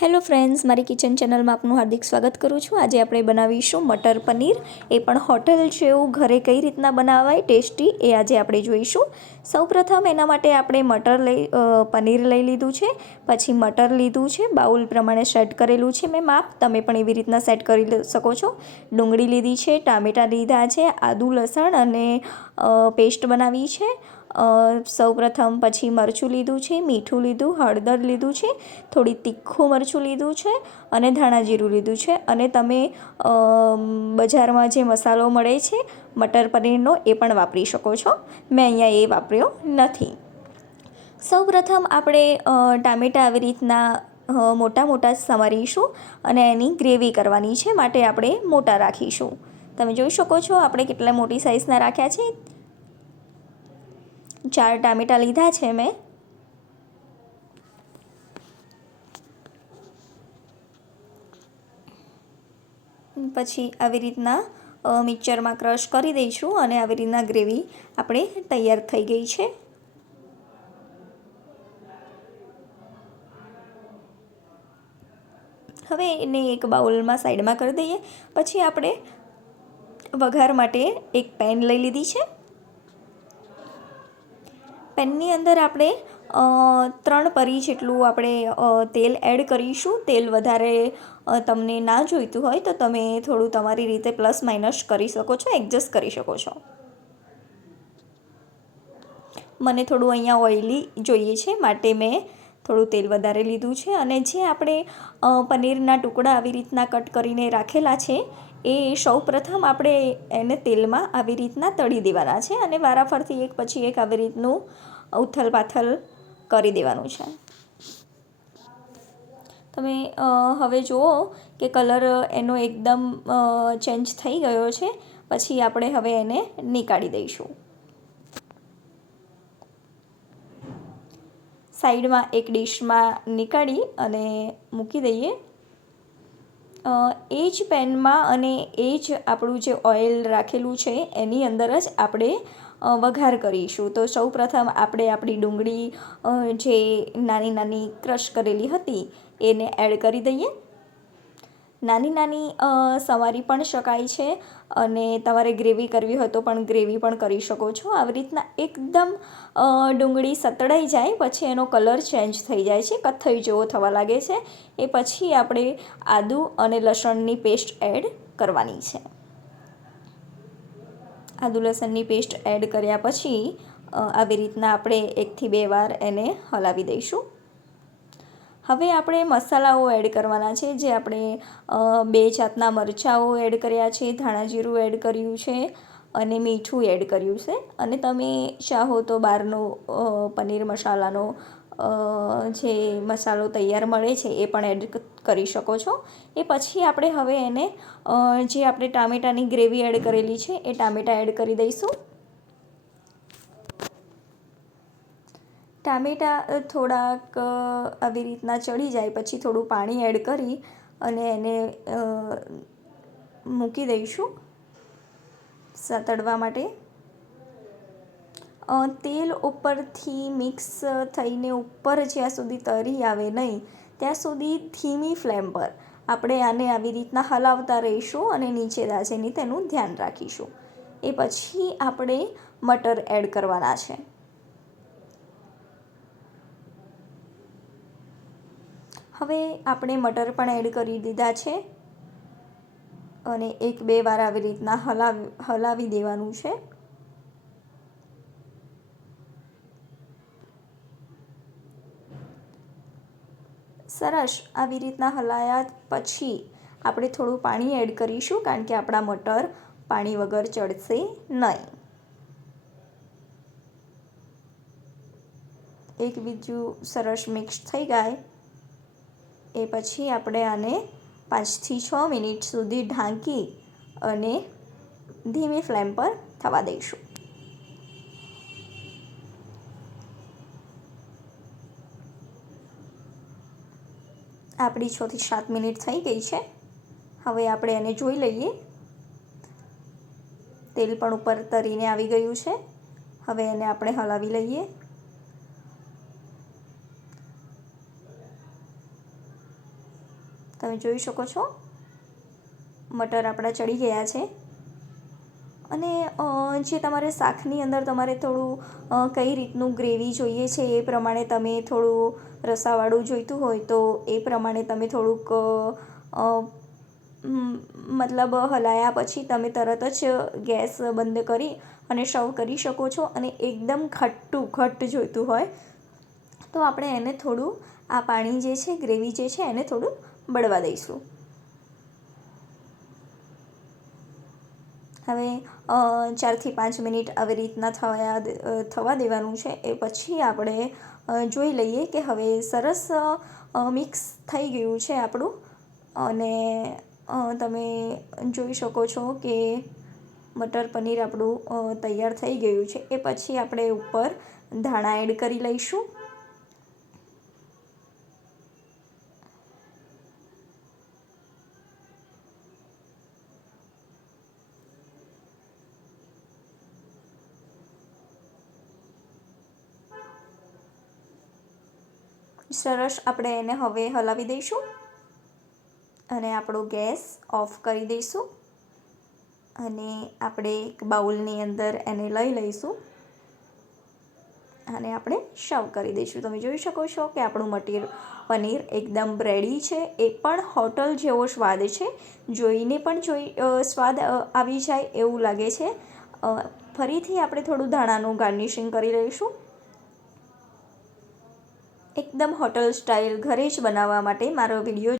Hello friends, મારી kitchen ચેનલમાં આપનું હાર્દિક સ્વાગત કરું છું. આજે આપણે બનાવીશું મટર પનીર. એ પણ હોટેલ જેવું ઘરે કઈ રીતના બનાવાય, ટેસ્ટી એ આજે આપણે જોઈશું. સૌપ્રથમ એના માટે આપણે મટર લઈ પનીર લઈ લીધું છે. પછી મટર લીધું છે, બાઉલ પ્રમાણે સેટ કરેલું છે મેં માપ. તમે પણ એવી રીતના સેટ કરી શકો છો. ડુંગળી લીધી છે, ટામેટાં લીધા છે, આદુ લસણ અને પેસ્ટ બનાવી છે. સૌપ્રથમ પછી મરચું લીધું છે, મીઠું લીધું, હળદર લીધું છે, થોડી તીખું મરચું લીધું છે અને ધાણા જીરું લીધું છે. અને તમે બજારમાં જે મસાલો મળે છે, મટર પનીરનો એ પણ વાપરી શકો છો. મેં અહીંયા એ વાપર્યો નથી. સૌપ્રથમ આપણે ટામેટા આવી રીતના મોટા મોટા સમારીશું અને એની ગ્રેવી કરવાની છે, માટે આપણે મોટા રાખીશું. તમે જોઈ શકો છો, આપણે કેટલા મોટી સાઇઝના રાખ્યા છે. ચાર ટામેટાં લીધા છે મેં. પછી આવી રીતના મિક્સરમાં ક્રશ કરી દઈશું અને આવી રીતના ગ્રેવી આપણે તૈયાર થઈ ગઈ છે. હવે એને એક બાઉલમાં સાઈડમાં કરી દઈએ. પછી આપણે વઘાર માટે એક પેન લઈ લીધી છે. પેનની અંદર આપણે ત્રણ પરી જેટલું આપણે તેલ એડ કરીશું. તેલ વધારે તમને ના જોઈતું હોય તો તમે થોડું તમારી રીતે પ્લસ માઇનસ કરી શકો છો, એડજસ્ટ કરી શકો છો. મને થોડું અહીંયા ઓઇલી જોઈએ છે, માટે મેં થોડું તેલ વધારે લીધું છે. અને જે આપણે પનીરના ટુકડા આવી રીતના કટ કરીને રાખેલા છે એ સૌ પ્રથમ આપણે એને તેલમાં આવી રીતના તળી દેવાના છે અને વારાફરથી એક પછી એક આવી રીતનું ઉથલ પાથલ કરી દેવાનું છે. તમે હવે જુઓ કે કલર એનો એકદમ ચેન્જ થઈ ગયો છે. પછી આપણે હવે એને નીકાળી દઈશું. સાઈડમાં એક ડીશમાં નીકાળી અને મૂકી દઈએ. એ જ પેનમાં અને એ જ આપણું જે ઓઇલ રાખેલું છે, એની અંદર જ આપણે વઘાર કરીશું. તો સૌ પ્રથમ આપણે આપણી ડુંગળી જે નાની નાની ક્રશ કરેલી હતી, એને એડ કરી દઈએ. નાની નાની સવારી પણ શકાય છે અને તમારે ગ્રેવી કરવી હોય તો પણ ગ્રેવી પણ કરી શકો છો. આવી રીતના એકદમ ડુંગળી સતળાઈ જાય, પછી એનો કલર ચેન્જ થઈ જાય છે, કથ્થઈ જેવો થવા લાગે છે. એ પછી આપણે આદુ અને લસણની પેસ્ટ એડ કરવાની છે. આદુ લસણની પેસ્ટ એડ કર્યા પછી આવી રીતના આપણે એકથી બે વાર એને હલાવી દઈશું. હવે આપણે મસાલાઓ એડ કરવાના છે, જે આપણે બે જાતના મરચાંઓ એડ કર્યા છે, ધાણા જીરું એડ કર્યું છે અને મીઠું એડ કર્યું છે. અને તમે ચાહો તો બહારનો પનીર મસાલાનો જે મસાલો તૈયાર મળે છે એ પણ એડ કરી શકો છો. એ પછી આપણે હવે એને જે આપણે ટામેટાની ગ્રેવી એડ કરેલી છે એ ટામેટાં એડ કરી દઈશું. ટામેટાં થોડાક આવી રીતના ચડી જાય, પછી થોડું પાણી એડ કરી અને એને મૂકી દઈશું સતડવા માટે. તેલ ઉપરથી મિક્સ થઈને ઉપર જ્યાં સુધી તરી આવે નહીં, ત્યાં સુધી ધીમી ફ્લેમ પર આપણે આને આવી રીતના હલાવતા રહીશું અને નીચે દાજેની તેનું ધ્યાન રાખીશું. એ પછી આપણે મટર એડ કરવાના છે. હવે આપણે મટર પણ એડ કરી દીધા છે અને એક બે વાર આવી રીતના હલાવી હલાવી દેવાનું છે. સરસ, આવી રીતના હલાયા પછી આપણે થોડું પાણી એડ કરીશું કારણ કે આપણા મટર પાણી વગર ચડશે નહીં. એક બીજું સરસ મિક્સ થઈ જાય એ પછી આપણે આને પાંચથી છ મિનિટ સુધી ઢાંકી અને ધીમી ફ્લેમ પર થવા દઈશું. આપણી છથી સાત મિનિટ થઈ ગઈ છે. હવે આપણે એને જોઈ લઈએ. તેલ પણ ઉપર તરીને આવી ગયું છે. હવે એને આપણે હલાવી લઈએ. તમે જોઈ શકો છો. મટર આપણા ચડી ગયા છે. અને જે તમારે શાકની અંદર તમારે થોડું કઈ રીતનું ગ્રેવી જોઈએ છે એ પ્રમાણે તમે થોડું રસાવાળું જોઈતું હોય તો એ પ્રમાણે તમે થોડુંક મતલબ હલાયા પછી તમે તરત જ ગેસ બંધ કરી અને સર્વ કરી શકો છો. અને એકદમ ખટ્ટું, ઘટ્ટ જોઈતું હોય. તો આપણે એને થોડું આ પાણી જે છે, ગ્રેવી જે છે, એને થોડું બળવા દઈશું. હવે ચારથી પાંચ મિનિટ આવી રીતના થયા થવા દેવાનું છે, એ પછી આપણે જોઈ લઈએ કે હવે સરસ મિક્સ થઈ ગયું છે આપણું. અને તમે જોઈ શકો છો કે મટર પનીર આપણું તૈયાર થઈ ગયું છે. એ પછી આપણે ઉપર ધાણા એડ કરી લઈશું. સરસ, આપણે એને હવે હલાવી દઈશું. અને આપણો ગેસ ઓફ કરી દઈશું. અને આપણે એક બાઉલની અંદર એને લઈ લઈશું. અને આપણે સર્વ કરી દઈશું. તમે જોઈ શકો છો કે આપણું મટીર પનીર એકદમ રેડી છે. એ પણ હોટલ જેવો સ્વાદ છે. જોઈને પણ જોઈ સ્વાદ આવી જાય એવું લાગે છે. ફરીથી આપણે થોડું ધાણાનું ગાર્નિશિંગ કરી લઈશું. એકદમ હોટલ સ્ટાઇલ ઘરે જ બનાવવા માટે મારો વીડિયો